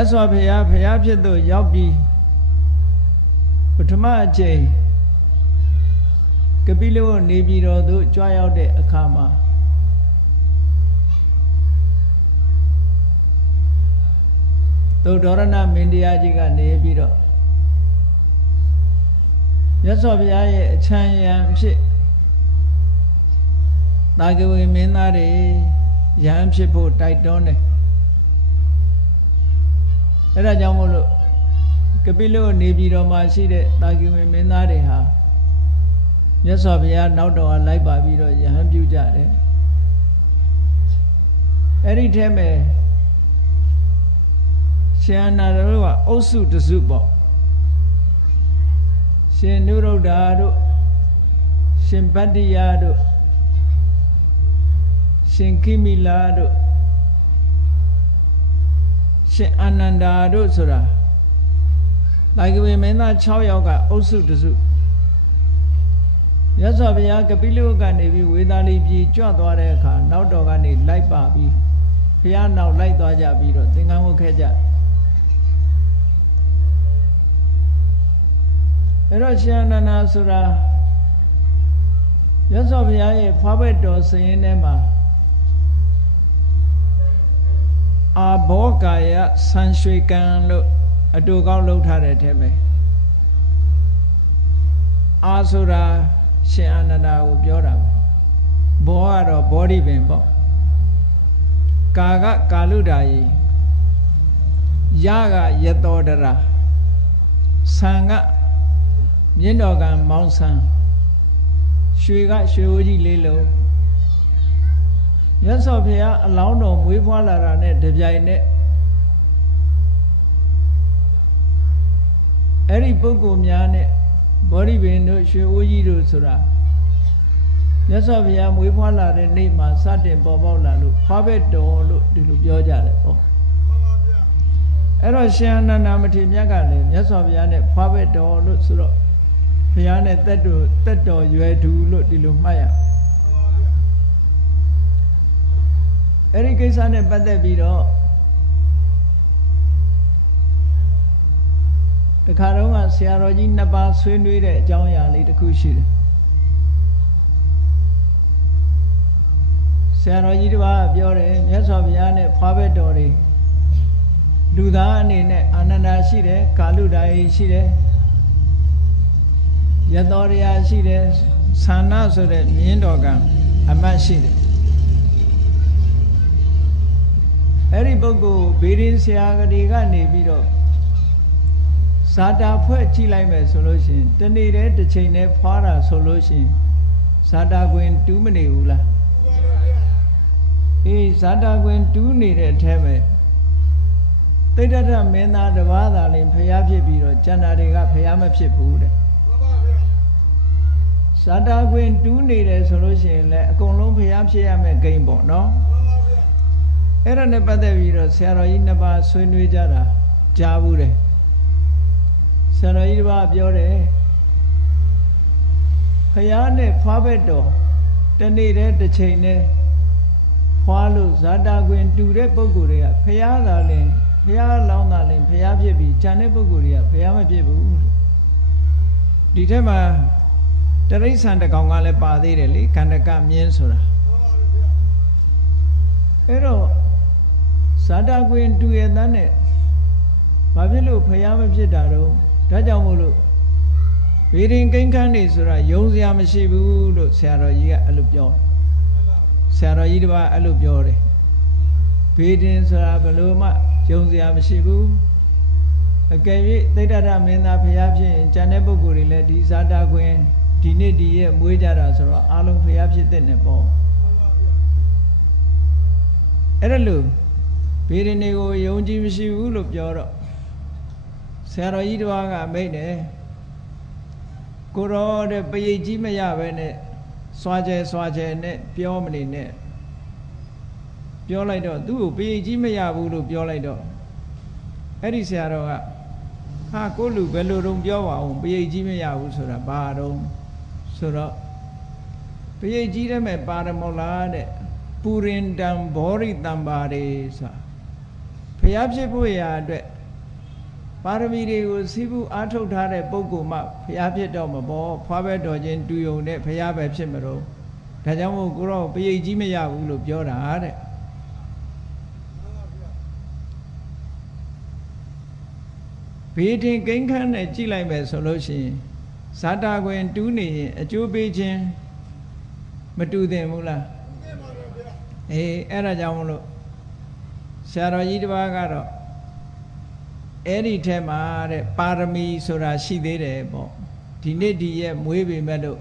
တ်စွာဘုရားဘုရားဖြစ်သို့ရောက်ပြီးပထမအချိန်ကပိလဝနေပြည်တော်သို့ကြွားရောက်တဲ့အခါမှာသုဒ္ဓရဏမင်းတရားကြီးကနေပြီးတော့မြတ်စွာဘုရားရဲ့အချမ်းရံဖြစ်တာဂဝေမင်းသားတွေရဟန်းဖြစ်ဖို့တိုက်တွန်းတယ် အဲဒါကြောင့်မို့လို့ကပိလနေပြည်တော်မှာရှိတဲ့တာဂဝေမင်းသားတွေဟာမြတ်စွာဘုရားနောက်တော်ကလိုက်ပါပြီးတော့ယဟန်ပြုကြတယ်အဲ့ဒီထဲမှာရှင်အနာတို့ကအုပ်စုတစုပေါ့ရှင်နုရုဒ္ဓါတို့ရှင်ဗတ္တိယတို့ရှင်ကိမိလာတို့ ရှင်အာနန္ဒာတို့ဆိုတာလိုက်ကဝေမင်းသား6ယောက်ကအုပ်စုတစုရသော်ဘုရားကပိလုကနေပြီးဝေသာလီပြည်ကြွသွားတဲ့အခါနောက်တော်ကနေလိုက်ပါပြီးဘုရားနောက်လိုက်သွားကြပြီးတော့သင်္ကန်းဝတ်ခဲ့ကြအဲ့တော့ရှင်အနန္ဒာဆိုတာရသော်ဘုရားရဲ့ဖွားဘက်တော်စရင်ထဲမှာ အာဘောကာယဆန်ရွှေကံလို့အတူကောင်းလှုပ်ထားတဲ့ထဲမှာအာဆိုတာရှင်အာနန္ဒာကိုပြောတာဘောကတော့ဘောဓိပင်ပေါ့ကာကကာလုဒာယီယကယတောတရာဆံကမြင့်တော်ကံမောင်းဆန်းရွှေကရွှေဦးကြီးလေးလုံး မြတ်စွာဘုရားအလောင်းတော်မွေးဖွားလာတာနဲ့တပြိုင်နက်အဲ့ဒီပုဂ္ဂိုလ်များနဲ့ဘောဓိပင်တို့ရွှေဦးကြီးတို့ဆိုတာမြတ်စွာဘုရားမွေးဖွားလာတဲ့နေ့မှာစတင်ပေါ်ပေါက်လာလို့ဖွားဘက်တော်လို့ဒီလိုပြောကြတယ်ပေါ့အဲ့တော့ရှင်အနန္ဒမထေရမြတ်ကလည်းမြတ်စွာဘုရားနဲ့ဖွားဘက်တော်လို့ဆိုတော့ဘုရားနဲ့တက်တော်တက်တော်ရွယ်သူလို့ဒီလိုမှတ်ရအဲ့ ဒီကိစ္စနဲ့ပတ်သက်ပြီးတော့တခါတော့ကဆရာတော်ကြီးနှစ်ပါးဆွေးနွေးတဲ့အကြောင်းအရာလေးတစ်ခုရှိတယ်ဆရာတော်ကြီးတစ်ပါးပြောတယ်မြတ်စွာဘုရားနဲ့ဖွားဘက်တော်တွေလူသားအနေနဲ့အာနန္ဒာရှိတယ်ကာလုဒာယီရှိတယ်ယသောရယာရှိတယ်သန္နဆိုတဲ့မြင်းတော်ကအမတ်ရှိတယ် အဲ့ဒီပုဂ္ဂိုလ်ဘေးရင်ဆရာကလေးကနေပြီးတော့ဇာတာဖွဲ့ကြည့်လိုက်မယ်ဆိုလို့ရှိရင်တနေ့တည်းတစ်ချိန်တည်းဖွာတာဆိုလို့ရှိရင်ဇာတာကွင်တူးမနေဘူးလားအေးဇာတာကွင်တူးနေတဲ့အထဲမှာတိဋ္ဌထမင်းသားတစ်ပါးသာလင်ဖျားဖြစ်ပြီးတော့ကျန်တာတွေကဖျားမဖြစ်ဘူးတဲ့ဇာတာကွင်တူးနေတယ်ဆိုလို့ရှိရင်လည်းအကုန်လုံးဖျားဖြစ်ရမယ်ဂိမ်းပေါ့နော် အဲ့ဒါနဲ့ပတ်သက်ပြီးတော့ဆရာတော်ကြီးနှစ်ပါးဆွေးနွေးကြတာကြားဘူးတယ်ဆရာတော်ကြီးတစ်ပါးပြောတယ်ဖယားနဲ့ဖွားဘက်တော်တနေ့တည်းတစ်ချိန်တည်းဖွားလို့ဇာတာကွင်တူတဲ့ပုံကိုယ်တွေကဖယားသာလင်ဖယားလောင်းသာလင်ဖယားဖြစ်ပြီးခြံတဲ့ပုံကိုယ်တွေကဖယားမဖြစ်ဘူးဒီထက်မှာတရိษံတကောင်ကလည်းပါသေးတယ်လေခန္ဓကမြင်းဆိုတာအဲ့တော့ ဇာတာကွင်တူရဲ့တန်းနဲ့ဘာဖြစ်လို့ဖယားမဖြစ်တာတော့ဒါကြောင့်မို့လို့ဗေဒင်ကိန်းခန်းနေဆိုတာယုံစရာမရှိဘူးလို့ဆရာတော်ကြီးကအဲ့လိုပြောဆရာတော်ကြီးတပါအဲ့လိုပြောတယ်ဗေဒင်ဆိုတာဘယ်လိုမှယုံစရာမရှိဘူးအကယ်၍သိတ္တရမင်းသားဖျားဖြစ်ရင်ကျန်တဲ့ပုဂ္ဂိုလ်တွေလည်းဒီဇာတာကွင်ဒီနေ့ဒီရက်မွေးကြတာဆိုတော့အလုံးဖျားဖြစ်တဲ့နဲ့ပေါ့အဲ့ဒါလို့ ဗေဒင်တွေကိုယုံကြည်မရှိဘူးလို့ပြောတော့ဆရာတော်ကြီးတစ်ပါးကမိတ်တယ်ကိုရောတဲ့ပရိတ်ကြီးမရပဲနဲ့စွာကျဲစွာကျဲနဲ့ပြောမနေနဲ့ပြောလိုက်တော့သူ့ကိုပရိတ်ကြီးမရဘူးလို့ပြောလိုက်တော့အဲ့ဒီဆရာတော်ကဟာကိုလူဘယ်လိုတုံပြောပါအောင်ပရိတ်ကြီးမရဘူးဆိုတာဘာတုံးဆိုတော့ပရိတ်ကြီးတဲ့မဲ့ပါရမောလားတဲ့ပူရင်တံဘောရိတံပါရေဆိုတာ ဖះဖြစ်ဖို့ရာအတွက်ပါရမီတွေကိုစီးပူးအားထုတ်ထားတဲ့ပုဂ္ဂိုလ်မှဘုရားဖြစ်တော့မပေါ်ဖွားပဲတော်ခြင်းတူယုံနဲ့ဘုရားပဲဖြစ်မလို့ဒါကြောင့်မို့ကိုတော့ပရိတ်ကြီးမရဘူးလို့ပြောတာတဲ့ဘေးတင်ကိန်းခန်းနဲ့ကြည့်လိုက်မယ်ဆိုလို့ရှိရင်ဇာတာခွင်တူးနေရင်အကျိုးပေးခြင်းမတူသင့်ဘူးလားအေးအဲ့ဒါကြောင့်မလို့ ဆရာတော်ကြီးတစ်ပါးကတော့အဲ့ဒီထဲမှာတဲ့ပါရမီဆိုတာရှိသေးတယ်ပေါ့ဒီနေ့ဒီရဲ့မွေးပေမဲ့လို့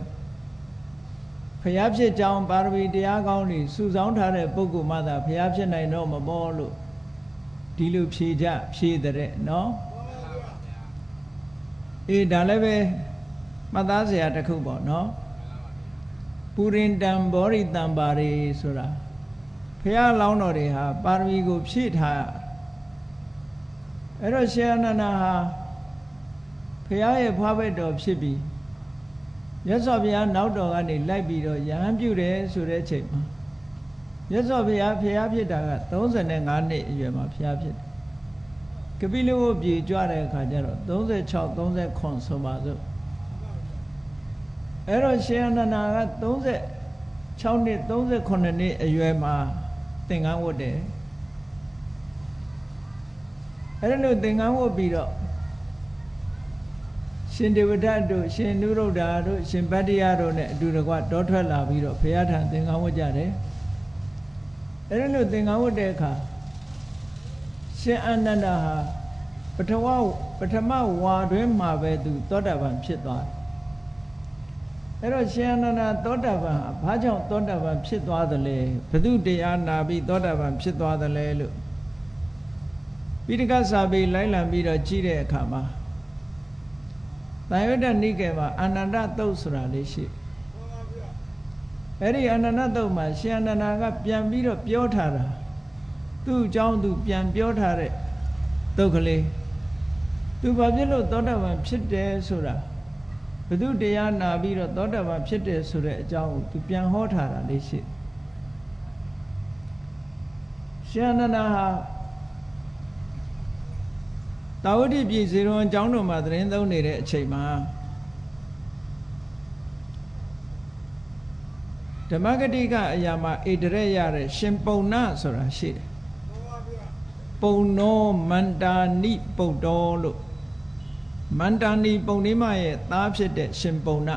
ဖျားဖြစ်ကြောင်းပါရမီတရားကောင်းတွေစုဆောင်းထားတဲ့ပုဂ္ဂိုလ်မှသာဖျားဖြစ်နိုင်တော့မပေါ်လို့ဒီလိုဖြေကြဖြေတဲ့နော်အေးဒါလည်းပဲမှတ်သားစရာတစ်ခုပေါ့နော်ပူရင်တံဘောရိတံပါရီဆိုတာ ဖះလောင်းတော်တွေဟာပါရမီကိုဖြည့်ထားအဲ့တော့ရှင်အနန္ဒာဟာဖះရဲ့ဖွားဘက်တော်ဖြစ်ပြီးမြတ်စွာဘုရားနောက်တော်ကနေလိုက်ပြီးတော့ရဟန်းပြုတယ်ဆိုတဲ့အချိန်မှာမြတ်စွာဘုရားဖះဖြစ်တာက35နှစ်အရွယ်မှာဖះဖြစ်တယ်ကပိလဝုပြေကြွတဲ့အခါကျတော့36 39ဆိုပါစို့အဲ့တော့ရှင်အနန္ဒာက36နှစ်39နှစ်အရွယ်မှာ သင်္ကန်းဝတ်တယ်အဲ့ဒါလို့သင်္ကန်းဝတ်ပြီးတော့ရှင်ဒေဝဒတ်တို့ရှင်နုရုဒ္ဓါတို့ရှင်ဗတ္တိယတို့ ਨੇ အတူတကွတောထွက်လာပြီးတော့ဘုရားထံသင်္ကန်းဝတ်ကြတယ်အဲ့ဒါလို့သင်္ကန်းဝတ်တဲ့အခါရှင်အနန္ဒာဟာပထဝပထမဝါတွင်မှာပဲသူသောတာပန်ဖြစ်သွားတယ် အဲ့တော့ရှင်အနန္ဒာသောတာပန်ဟာဘာကြောင့်သောတာပန်ဖြစ်သွားသလဲဘု து တရားနာပြီးသောတာပန်ဖြစ်သွားသလဲလို့ပိဋကစာပေလိုက်လံပြီးတော့ကြည့်တဲ့အခါမှာတန်ရွတ်တနိကေမှာအာနန္ဒသုတ်ဆိုတာလေးရှိအဲ့ဒီအာနန္ဒသုတ်မှာရှင်အနန္ဒာကပြန်ပြီးတော့ပြောထားတာသူ့အကြောင်းသူပြန်ပြောထားတဲ့သုတ်ကလေးသူဘာဖြစ်လို့သောတာပန်ဖြစ်တယ်ဆိုတာ ဘု து တရားနာပြီးတော့သောတာပန်ဖြစ်တယ်ဆိုတဲ့အကြောင်းကိုသူပြန်ဟောထားတာလေးရှိရှင်အနန္ဒာဟာတာဝတိပြည်စေရွန်အကြောင်းတော်မှာသတင်းသုံးနေတဲ့အချိန်မှာဓမ္မဂတိကအရာမှာဣတရက်ရတဲ့ရှင်ပုံနာဆိုတာရှိတယ်ပုံနောမန္တာနိပုတ်တော်လို့ မန္တာနိပုံနေမရဲ့သားဖြစ်တဲ့ရှင်ပုံနာ